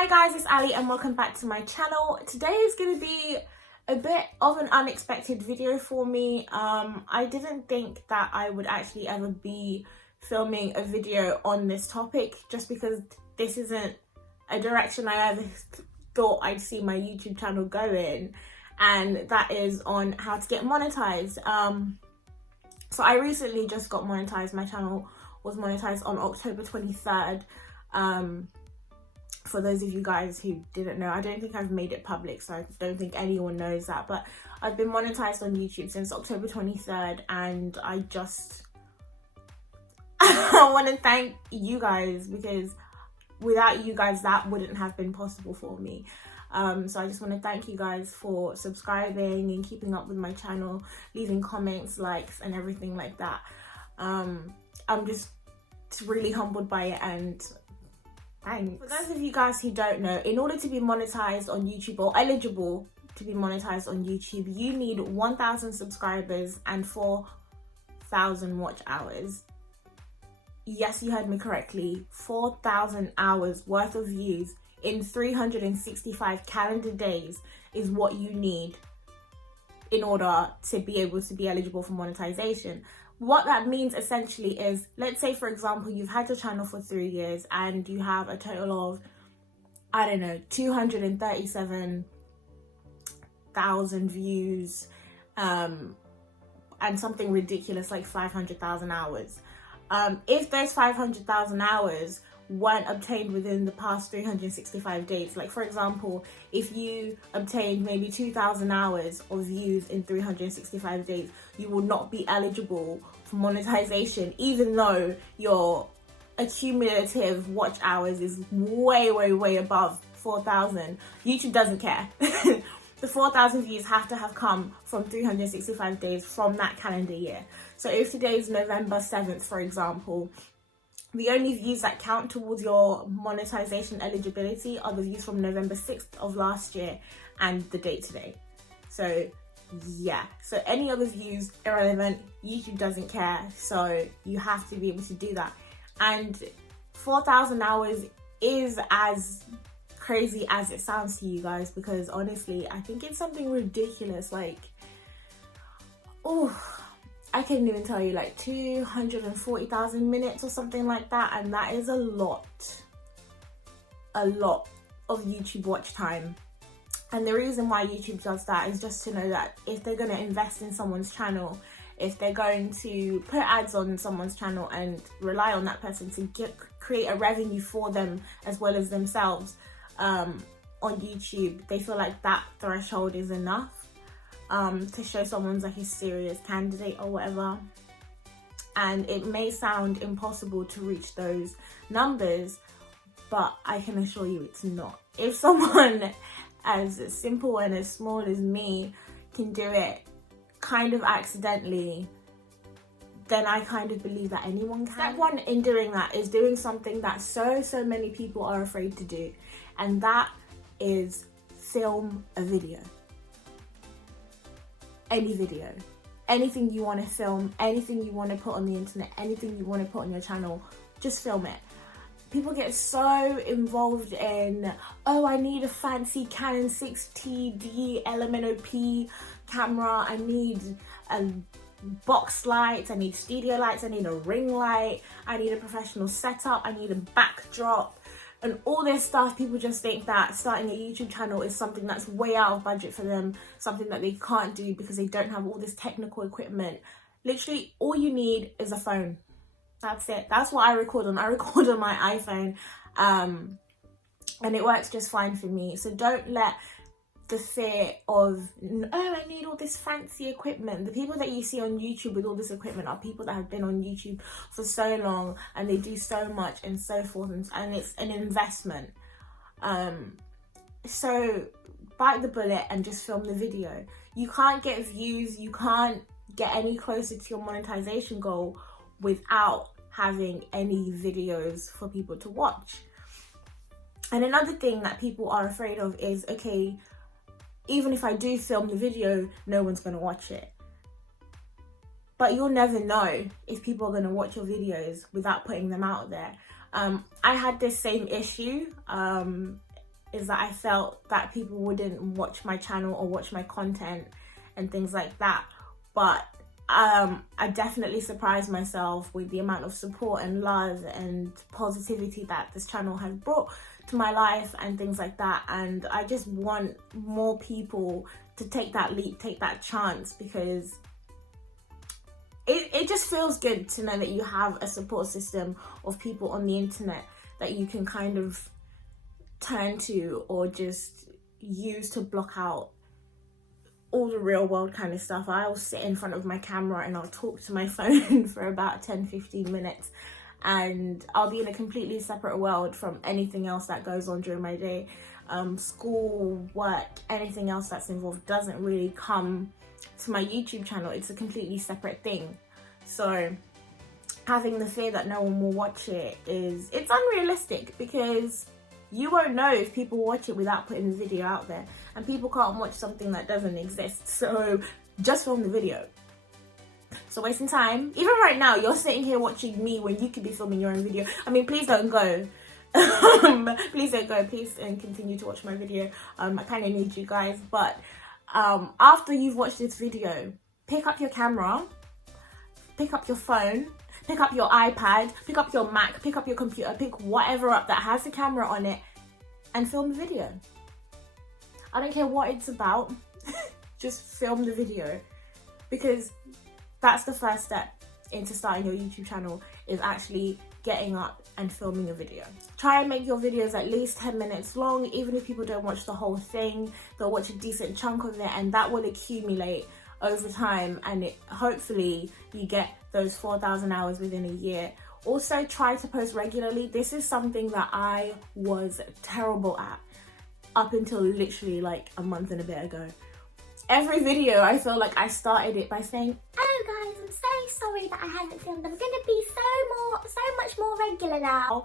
Hi guys, it's Ali and welcome back to my channel. Today is going to be a bit of an unexpected video for me. I didn't think that I would actually ever be filming a video on this topic, just because this isn't a direction I ever thought I'd see my YouTube channel go in, and that is on how to get monetized. So I recently just got monetized. My channel was monetized on October 23rd. For those of you guys who didn't know, I don't think I've made it public, so I don't think anyone knows that, but I've been monetized on YouTube since October 23rd, and I want to thank you guys, because without you guys that wouldn't have been possible for me. So I just want to thank you guys for subscribing and keeping up with my channel, leaving comments, likes and everything like that. I'm just really humbled by it, and thanks. For those of you guys who don't know, in order to be monetized on YouTube, or eligible to be monetized on YouTube, you need 1,000 subscribers and 4,000 watch hours. Yes, you heard me correctly. 4,000 hours worth of views in 365 calendar days is what you need in order to be able to be eligible for monetization. What that means essentially is, let's say for example, you've had your channel for 3 years and you have a total of, I don't know, 237,000 views, and something ridiculous like 500,000 hours. If those 500,000 hours weren't obtained within the past 365 days, like for example, if you obtained maybe 2,000 hours of views in 365 days, you will not be eligible for monetization, even though your accumulative watch hours is way above 4,000. YouTube doesn't care. The 4,000 views have to have come from 365 days from that calendar year. So if today is November 7th, for example, the only views that count towards your monetization eligibility are the views from November 6th of last year and the date today. So yeah, so any other views, irrelevant. YouTube doesn't care, so you have to be able to do that. And 4,000 hours is as crazy as it sounds to you guys, because honestly, I think it's something ridiculous, like, oh, I couldn't even tell you, like 240,000 minutes or something like that, and that is a lot of YouTube watch time. And the reason why YouTube does that is just to know that if they're going to invest in someone's channel, if they're going to put ads on someone's channel and rely on that person to create a revenue for them as well as themselves on YouTube, they feel like that threshold is enough to show someone's like a serious candidate or whatever. And it may sound impossible to reach those numbers, but I can assure you it's not. If someone as simple and as small as me can do it kind of accidentally, then I kind of believe that anyone can. Step one in doing that is doing something that so many people are afraid to do, and that is film a video. Any video, anything you want to film, anything you want to put on the internet, anything you want to put on your channel, just film it. People get so involved in, oh, I need a fancy Canon 6TD LMNOP camera, I need box lights, I need studio lights, I need a ring light, I need a professional setup, I need a backdrop, and all this stuff. People just think that starting a YouTube channel is something that's way out of budget for them, something that they can't do because they don't have all this technical equipment. Literally, all you need is a phone. That's it. That's what I record on. I record on my iPhone, and it works just fine for me. So don't let the fear of, oh, I need all this fancy equipment. The people that you see on YouTube with all this equipment are people that have been on YouTube for so long, and they do so much and so forth, and it's an investment. So bite the bullet and just film the video. You can't get views, you can't get any closer to your monetization goal without having any videos for people to watch. And another thing that people are afraid of is, okay, even if I do film the video, no one's going to watch it. But you'll never know if people are going to watch your videos without putting them out there. I had this same issue is that I felt that people wouldn't watch my channel or watch my content and things like that. But I definitely surprised myself with the amount of support and love and positivity that this channel has brought to my life and things like that. And I just want more people to take that leap, take that chance, because it just feels good to know that you have a support system of people on the internet that you can kind of turn to or just use to block out all the real world kind of stuff. I'll sit in front of my camera and I'll talk to my phone for about 10-15 minutes, and I'll be in a completely separate world from anything else that goes on during my day. School, work, anything else that's involved doesn't really come to my YouTube channel. It's a completely separate thing. So having the fear that no one will watch it it's unrealistic, because you won't know if people watch it without putting the video out there, and people can't watch something that doesn't exist. So just film the video. So wasting time. Even right now, you're sitting here watching me when you could be filming your own video. I mean, please don't go. Please don't go. Please continue to watch my video. I kind of need you guys. But after you've watched this video, pick up your camera, pick up your phone, pick up your iPad, pick up your Mac, pick up your computer, pick whatever up that has a camera on it, and film the video. I don't care what it's about. Just film the video, because that's the first step into starting your YouTube channel, is actually getting up and filming a video. Try and make your videos at least 10 minutes long. Even if people don't watch the whole thing, they'll watch a decent chunk of it, and that will accumulate over time, and hopefully you get those 4,000 hours within a year. Also, try to post regularly. This is something that I was terrible at up until literally like a month and a bit ago. Every video, I feel like I started it by saying, "Oh guys, I'm so sorry that I haven't filmed. I'm gonna be so much more regular now."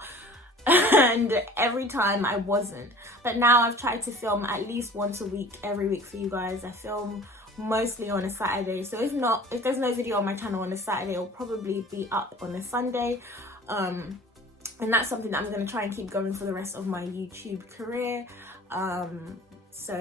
And every time I wasn't. But now I've tried to film at least once a week, every week for you guys. I film mostly on a Saturday. So if there's no video on my channel on a Saturday, it'll probably be up on a Sunday. And that's something that I'm gonna try and keep going for the rest of my YouTube career. So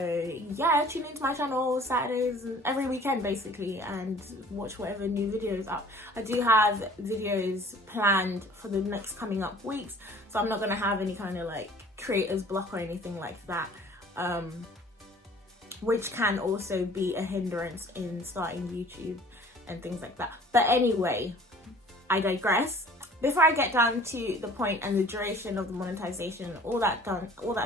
yeah, tune into my channel Saturdays and every weekend basically, and watch whatever new videos up. I do have videos planned for the next coming up weeks, so I'm not gonna have any kind of like creators block or anything like that, which can also be a hindrance in starting YouTube and things like that. But anyway, I digress. Before I get down to the point and the duration of the monetization, all that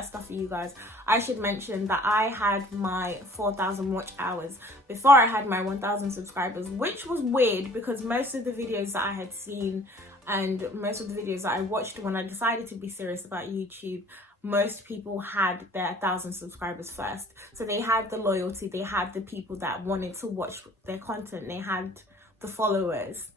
stuff for you guys, I should mention that I had my 4,000 watch hours before I had my 1,000 subscribers, which was weird because most of the videos that I had seen and most of the videos that I watched when I decided to be serious about YouTube, most people had their 1,000 subscribers first. So they had the loyalty, they had the people that wanted to watch their content, they had the followers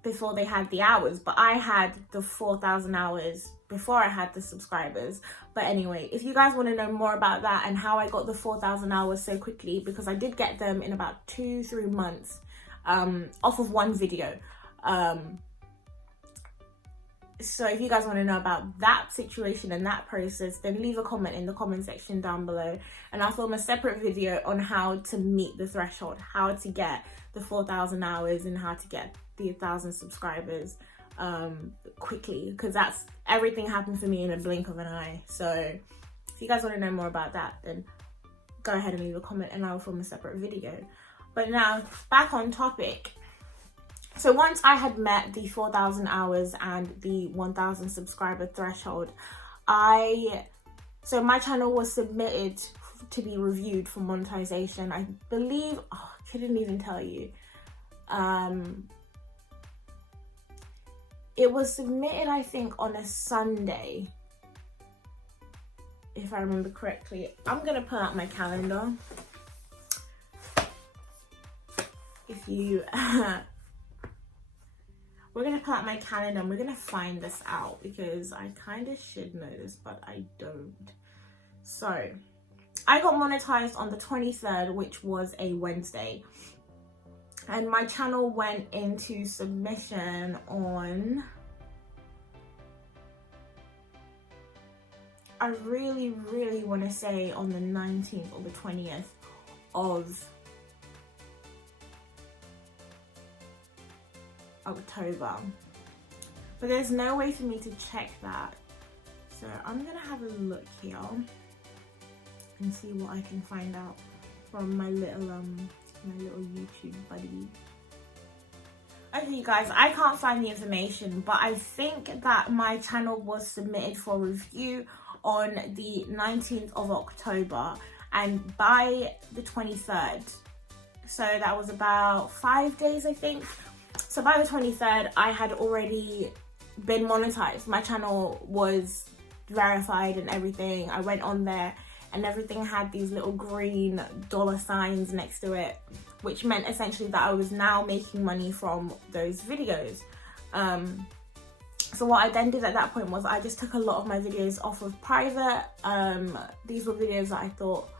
before they had the hours. But I had the 4,000 hours before I had the subscribers. But anyway, if you guys want to know more about that and how I got the 4,000 hours so quickly, because I did get them in about 2-3 months off of one video. So if you guys want to know about that situation and that process, then leave a comment in the comment section down below, and I'll film a separate video on how to meet the threshold, how to get the 4,000 hours and how to get the 1,000 subscribers quickly, because that's everything happened for me in a blink of an eye. So if you guys want to know more about that, then go ahead and leave a comment and I'll film a separate video. But now back on topic. So once I had met the 4,000 hours and the 1,000 subscriber threshold, so my channel was submitted to be reviewed for monetization. I believe, I couldn't even tell you. It was submitted, I think, on a Sunday, if I remember correctly. I'm gonna pull out my calendar. We're gonna pull out my calendar and we're gonna find this out, because I kind of should know this, but I don't. So I got monetized on the 23rd, which was a Wednesday. And my channel went into submission on I really want to say on the 19th or the 20th of October, but there's no way for me to check that, so I'm gonna have a look here and see what I can find out from my little YouTube buddy. Okay, you guys, I can't find the information, but I think that my channel was submitted for review on the 19th of October, and by the 23rd, so that was about 5 days, I think. So by the 23rd, I had already been monetized. My channel was verified and everything. I went on there and everything had these little green $signs next to it, which meant essentially that I was now making money from those videos. So what I then did at that point was I just took a lot of my videos off of private. These were videos that I thought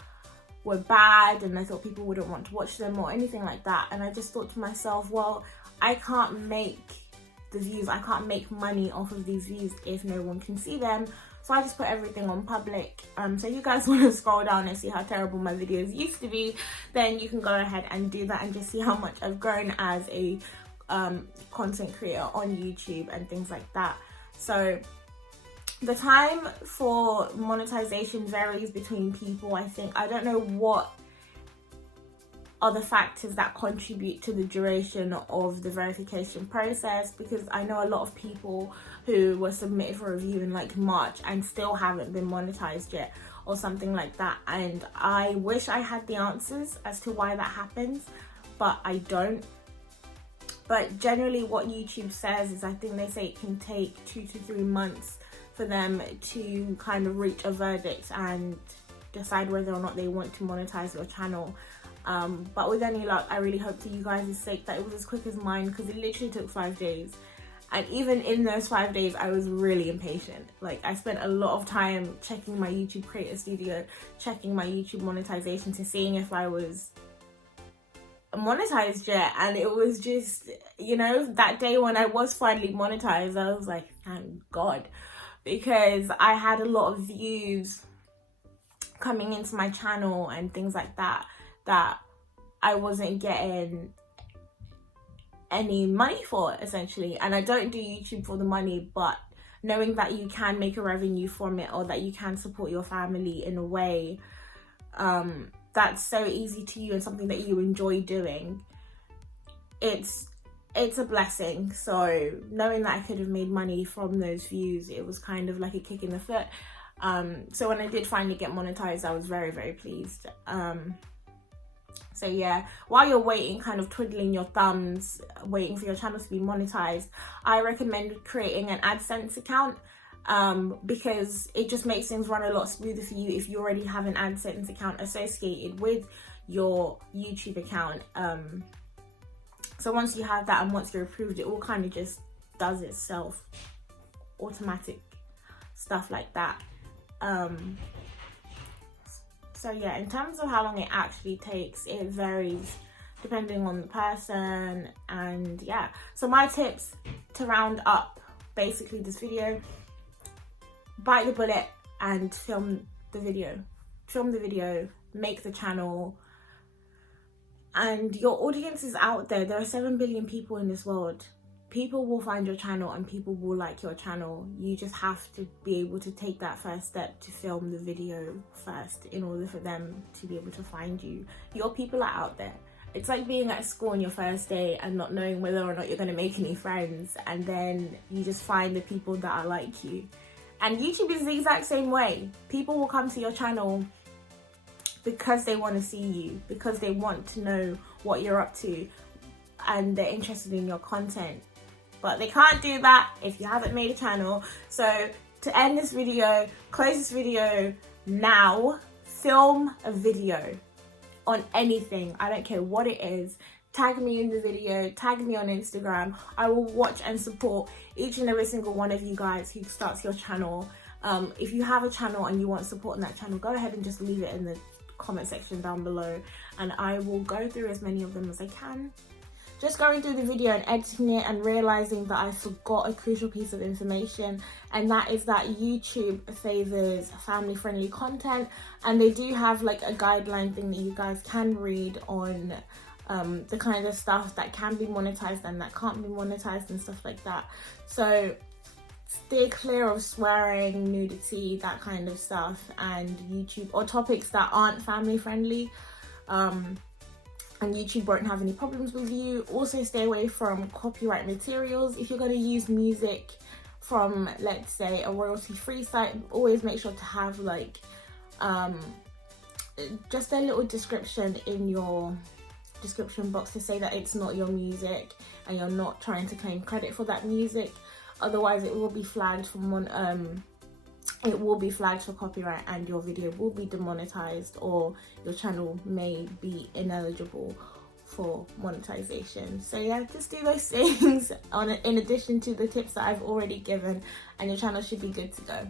were bad and I thought people wouldn't want to watch them or anything like that. And I just thought to myself, well, I can't make the views, I can't make money off of these views if no one can see them. So I just put everything on public. So you guys want to scroll down and see how terrible my videos used to be, then you can go ahead and do that and just see how much I've grown as a content creator on YouTube and things like that. So the time for monetization varies between people. I don't know what are the factors that contribute to the duration of the verification process, because I know a lot of people who were submitted for review in like March and still haven't been monetized yet or something like that, and I wish I had the answers as to why that happens, but I don't. But generally what YouTube says is, I think they say it can take 2 to 3 months for them to kind of reach a verdict and decide whether or not they want to monetize your channel. But with any luck, I really hope for you guys' sake that it was as quick as mine, because it literally took 5 days. And even in those 5 days, I was really impatient. Like, I spent a lot of time checking my YouTube Creator Studio, checking my YouTube monetization to seeing if I was monetized yet. And it was just, you know, that day when I was finally monetized, I was like, thank God, because I had a lot of views coming into my channel and things like that I wasn't getting any money for, essentially. And I don't do YouTube for the money, but knowing that you can make a revenue from it, or that you can support your family in a way that's so easy to you and something that you enjoy doing, it's a blessing. So knowing that I could have made money from those views, it was kind of like a kick in the foot. So when I did finally get monetized, I was very pleased. So yeah, while you're waiting, kind of twiddling your thumbs, waiting for your channel to be monetized, I recommend creating an Adsense account, because it just makes things run a lot smoother for you if you already have an Adsense account associated with your YouTube account. So once you have that and once you're approved, it all kind of just does itself, automatic stuff like that. So yeah, in terms of how long it actually takes, it varies depending on the person. And yeah, so my tips to round up basically this video: bite the bullet and film the video, make the channel. And your audience is out there. There are 7 billion people in this world. People will find your channel and people will like your channel. You just have to be able to take that first step to film the video first in order for them to be able to find you. Your people are out there. It's like being at school on your first day and not knowing whether or not you're going to make any friends, and then you just find the people that are like you. And YouTube is the exact same way. People will come to your channel because they want to see you, because they want to know what you're up to, and they're interested in your content. But they can't do that if you haven't made a channel. So to end this video, close this video now, film a video on anything. I don't care what it is. Tag me in the video, tag me on Instagram. I will watch and support each and every single one of you guys who starts your channel. If you have a channel and you want support on that channel, go ahead and just leave it in the comment section down below, and I will go through as many of them as I can. just going through the video and editing it and realizing that I forgot a crucial piece of information, and that is that YouTube favors family-friendly content, and they do have like a guideline thing that you guys can read on the kind of stuff that can be monetized and that can't be monetized and stuff like that. So stay clear of swearing, nudity, that kind of stuff, and YouTube, or topics that aren't family friendly, and YouTube won't have any problems with you. Also stay away from copyright materials. If you're going to use music from, let's say, a royalty-free site, always make sure to have like just a little description in your description box to say that it's not your music and you're not trying to claim credit for that music. Otherwise it will be flagged for copyright, and your video will be demonetized, or your channel may be ineligible for monetization. So yeah, just do those things in addition to the tips that I've already given, and your channel should be good to go.